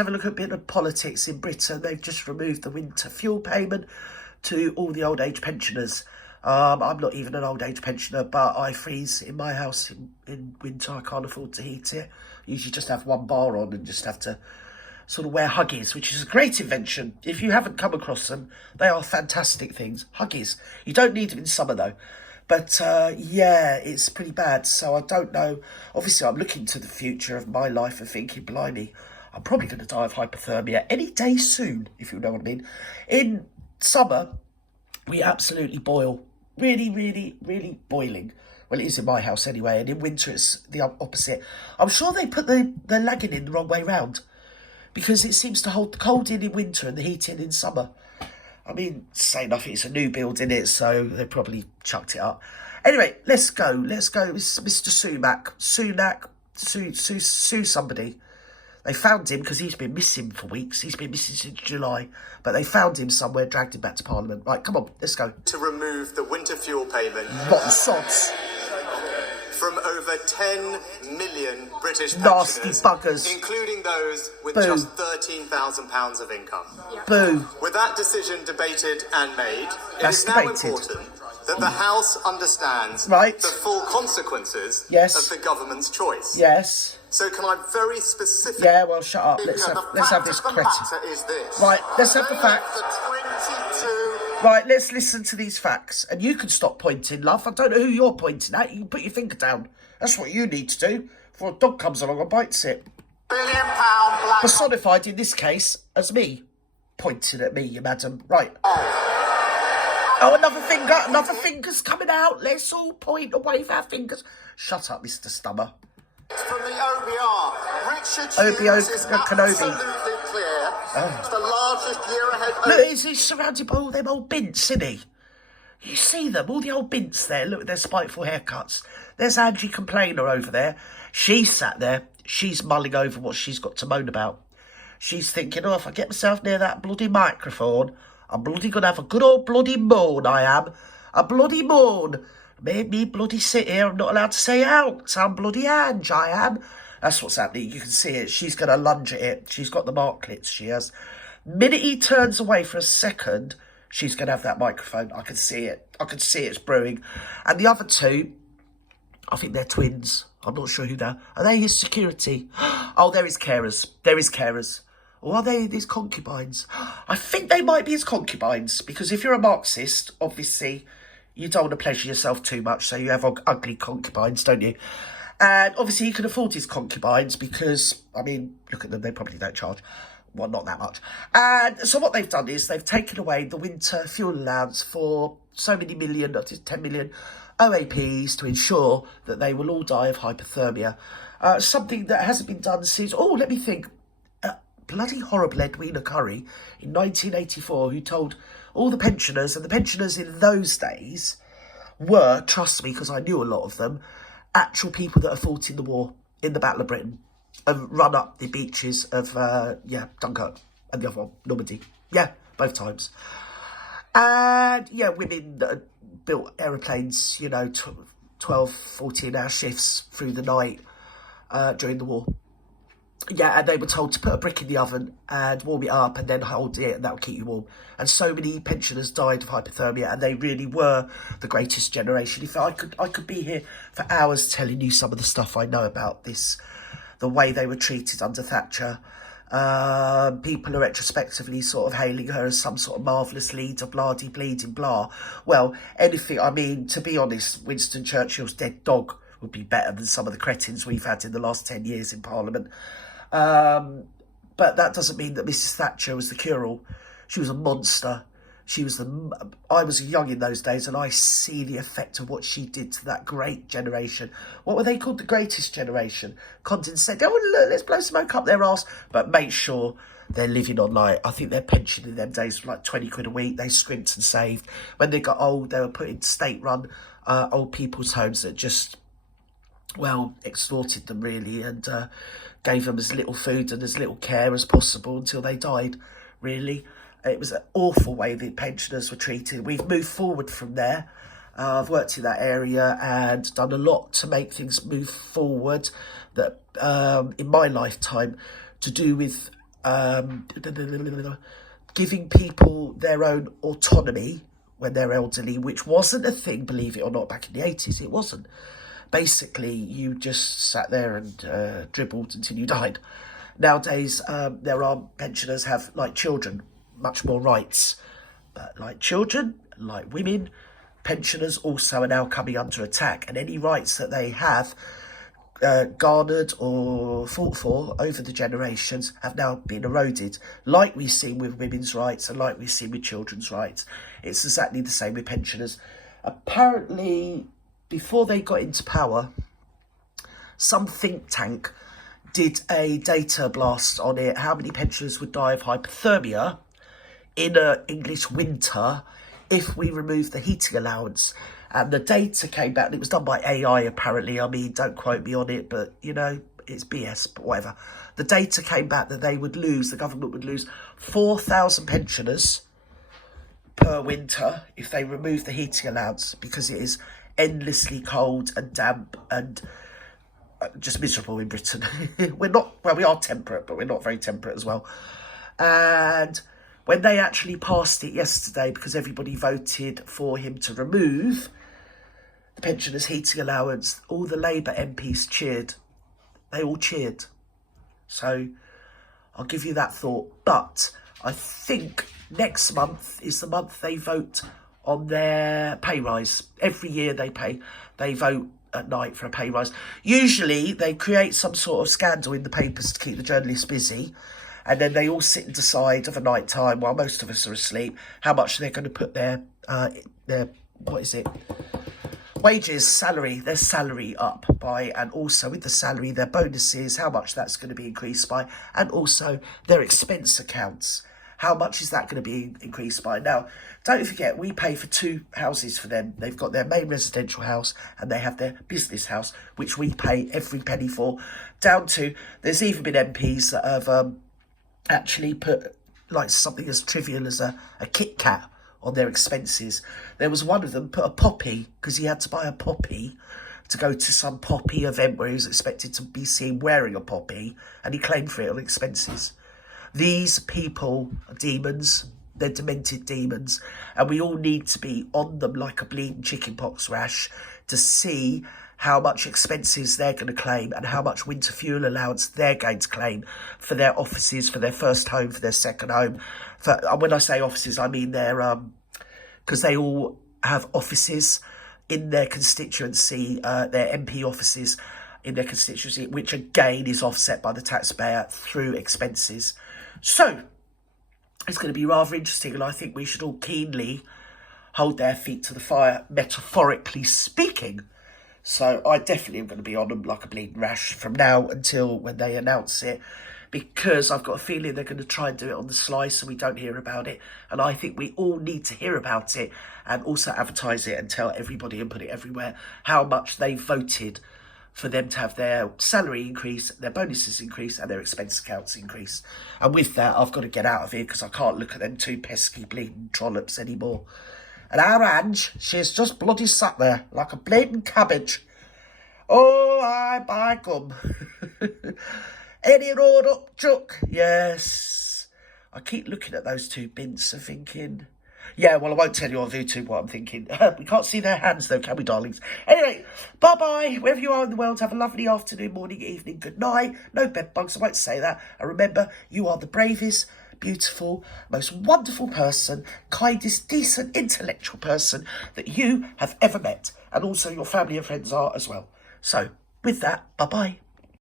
Have a look at a bit of politics in Britain. They've just removed the winter fuel payment to all the old age pensioners. I'm not even an old age pensioner, but I freeze in my house in winter. I can't afford to heat it. I usually just have one bar on and just have to sort of wear Huggies, which is a great invention. If you haven't come across them, they are fantastic things. Huggies. You don't need them in summer though. But yeah, it's pretty bad. So I don't know. Obviously, I'm looking to the future of my life and thinking, blimey, I'm probably going to die of hypothermia any day soon, if you know what I mean. In summer, we absolutely boil. Really, really, really boiling. Well, it is in my house anyway. And in winter, it's the opposite. I'm sure they put the lagging in the wrong way round, because it seems to hold the cold in winter and the heat in summer. I mean, say nothing, it's a new build in it, so they probably chucked it up. Anyway, let's go. It's Mr. Sunak, sue somebody. They found him because he's been missing for weeks. He's been missing since July. But they found him somewhere, dragged him back to Parliament. Right, come on, let's go. To remove the winter fuel payment. Rotten sods. From over 10 million British nasty pensioners, buggers, including those with Boo. just £13,000 of income. Boo. With that decision debated and made, That's it is now debated. important that the House understands Right. the full consequences Yes. of the government's choice. Yes. So can I very specifically... Yeah, well, shut up. Let's have this cretin. Is this. Right, let's have the facts. The 22... Right, let's listen to these facts. And you can stop pointing, love. I don't know who you're pointing at. You can put your finger down. That's what you need to do before a dog comes along and bites it. £1 billion black... Personified in this case as me. Pointing at me, you madam. Right. Oh, another finger. Another finger's coming out. Let's all point and wave our fingers. Shut up, Mr. Stummer. From the OBR, Richard OBO Hughes is Kenobi. absolutely clear. It's the largest year-ahead... Look, he's surrounded by all them old bints, isn't he? You see them, all the old bints there. Look at their spiteful haircuts. There's Angie Complainer over there. She's sat there. She's mulling over what she's got to moan about. She's thinking, oh, if I get myself near that bloody microphone, I'm bloody going to have a good old bloody moan, I am. A bloody moan. Made me bloody sit here. I'm not allowed to say out. I'm bloody Ange, I am. That's what's happening. You can see it. She's going to lunge at it. She's got the marklets, she has. Minute he turns away for a second, she's going to have that microphone. I can see it. I can see it's brewing. And the other two, I think they're twins. I'm not sure who they are. Are they his security? Oh, they're his carers. They're his carers. Or are they his concubines? I think they might be his concubines. Because if you're a Marxist, obviously, you don't want to pleasure yourself too much. So you have ugly concubines, don't you? And obviously he can afford his concubines because, I mean, look at them. They probably don't charge. Well, not that much. And so what they've done is they've taken away the winter fuel allowance for so many million, that is 10 million OAPs to ensure that they will all die of hypothermia. Something that hasn't been done since, oh, let me think, bloody horrible Edwina Currie in 1984, who told all the pensioners, and the pensioners in those days were, trust me, because I knew a lot of them, actual people that have fought in the war, in the Battle of Britain, and run up the beaches of, Dunkirk, and the other one, Normandy. Yeah, both times. And, yeah, women that had built aeroplanes, 12, 14-hour shifts through the night during the war. Yeah, and they were told to put a brick in the oven and warm it up and then hold it, and that'll keep you warm. And so many pensioners died of hypothermia, and they really were the greatest generation. If I could be here for hours telling you some of the stuff I know about this, the way they were treated under Thatcher. People are retrospectively sort of hailing her as some sort of marvellous leader, blah-de bleeding blah. Well, anything, I mean, to be honest, Winston Churchill's dead dog would be better than some of the cretins we've had in the last 10 years in Parliament. But that doesn't mean that Mrs Thatcher was the cure-all. She was a monster. I was young in those days, and I see the effect of what she did to that great generation. What were they called? The greatest generation. Condescending. Oh, look, let's blow smoke up their arse. But make sure they're living on, I think their pension in them days was like 20 quid a week. They scrimped and saved. When they got old, they were put in state-run old people's homes that just, well, extorted them really, and gave them as little food and as little care as possible until they died, really. It was an awful way the pensioners were treated. We've moved forward from there. I've worked in that area and done a lot to make things move forward that in my lifetime to do with giving people their own autonomy when they're elderly, which wasn't a thing, believe it or not, back in the 80s. It wasn't. Basically, you just sat there and dribbled until you died. Nowadays, there are pensioners have, like children, much more rights. But like children, like women, pensioners also are now coming under attack. And any rights that they have garnered or fought for over the generations have now been eroded, like we've seen with women's rights and like we've seen with children's rights. It's exactly the same with pensioners. Apparently, before they got into power, some think tank did a data blast on it, how many pensioners would die of hypothermia in an English winter if we remove the heating allowance. And the data came back, and it was done by AI apparently. I mean, don't quote me on it, but, you know, it's BS, but whatever. The data came back that they would lose, the government would lose 4,000 pensioners per winter if they remove the heating allowance, because it is endlessly cold and damp and just miserable in Britain. We're not, well, we are temperate, but we're not very temperate as well. And when they actually passed it yesterday, because everybody voted for him to remove the pensioners' heating allowance, all the Labour MPs cheered. They all cheered. So I'll give you that thought. But I think next month is the month they vote on their pay rise. Every year they vote at night for a pay rise. Usually they create some sort of scandal in the papers to keep the journalists busy, and then they all sit and decide of a night time while most of us are asleep how much they're going to put their their salary up by, and also with the salary, their bonuses, how much that's going to be increased by, and also their expense accounts. How much is that going to be increased by? Now, don't forget, we pay for 2 houses for them. They've got their main residential house and they have their business house, which we pay every penny for. Down to, there's even been MPs that have actually put like something as trivial as a Kit Kat on their expenses. There was one of them put a poppy, because he had to buy a poppy to go to some poppy event where he was expected to be seen wearing a poppy, and he claimed for it on expenses. These people are demons. They're demented demons. And we all need to be on them like a bleeding chickenpox rash to see how much expenses they're going to claim and how much winter fuel allowance they're going to claim for their offices, for their first home, for their second home. When I say offices, I mean their because they all have offices in their constituency, their MP offices in their constituency, which again is offset by the taxpayer through expenses. So it's going to be rather interesting, and I think we should all keenly hold their feet to the fire, metaphorically speaking. So I definitely am going to be on them like a bleeding rash from now until when they announce it, because I've got a feeling they're going to try and do it on the sly so we don't hear about it. And I think we all need to hear about it and also advertise it and tell everybody and put it everywhere how much they voted for them to have their salary increase, their bonuses increase, and their expense accounts increase. And with that, I've got to get out of here because I can't look at them 2 pesky bleeding trollops anymore. And our Ange, she's just bloody sat there like a bleeding cabbage. Oh, I by gum. Any road up, Chuck? Yes. I keep looking at those 2 bints and thinking, yeah, well, I won't tell you on YouTube what I'm thinking. We can't see their hands, though, can we, darlings? Anyway, bye-bye. Wherever you are in the world, have a lovely afternoon, morning, evening, good night. No bed bugs, I won't say that. And remember, you are the bravest, beautiful, most wonderful person, kindest, decent, intellectual person that you have ever met. And also your family and friends are as well. So, with that, bye-bye.